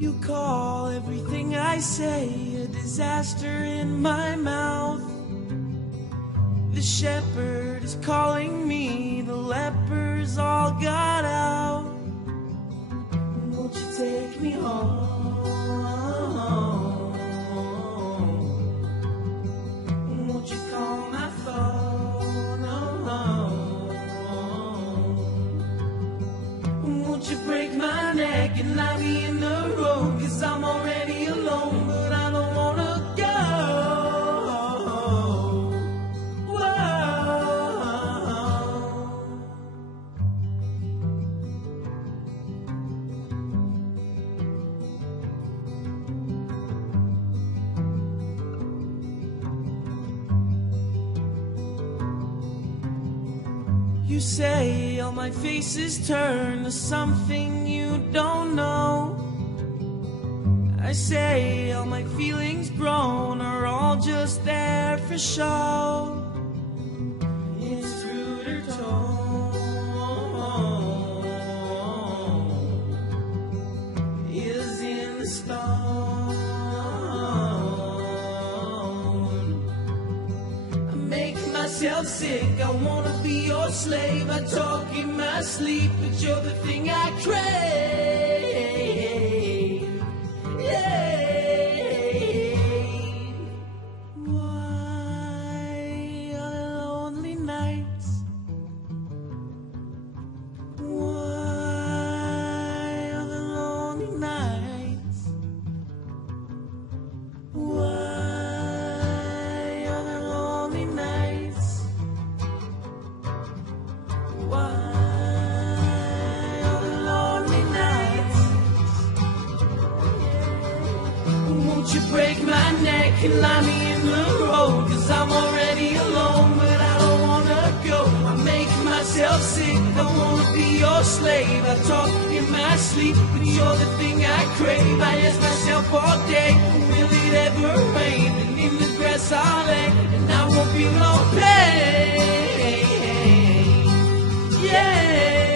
You call everything I say a disaster in my mouth. The shepherd is calling me, the lepers all got out. Won't you take me home? Won't you call my phone? Won't you break my neck and lie me in the road? 'Cause I'm already alone, but I don't wanna go. You say all my faces turn to something you don't know. I say all my feelings grown are all just there for show. It's through their tone is in the stone. I make myself sick, I wanna be your slave. I talk in my sleep, but you're the thing I crave. Why are the lonely nights? Why are the lonely nights? Why are the lonely nights? Why are the lonely nights? Won't you break my neck and lie me in the road? 'Cause I'm already alone, but I don't wanna go. I make myself sick, I wanna be your slave. I talk in my sleep, but you're the thing I crave. I ask myself all day, will it ever rain? And in the grass I'll lay, and I won't feel no pain. Yeah.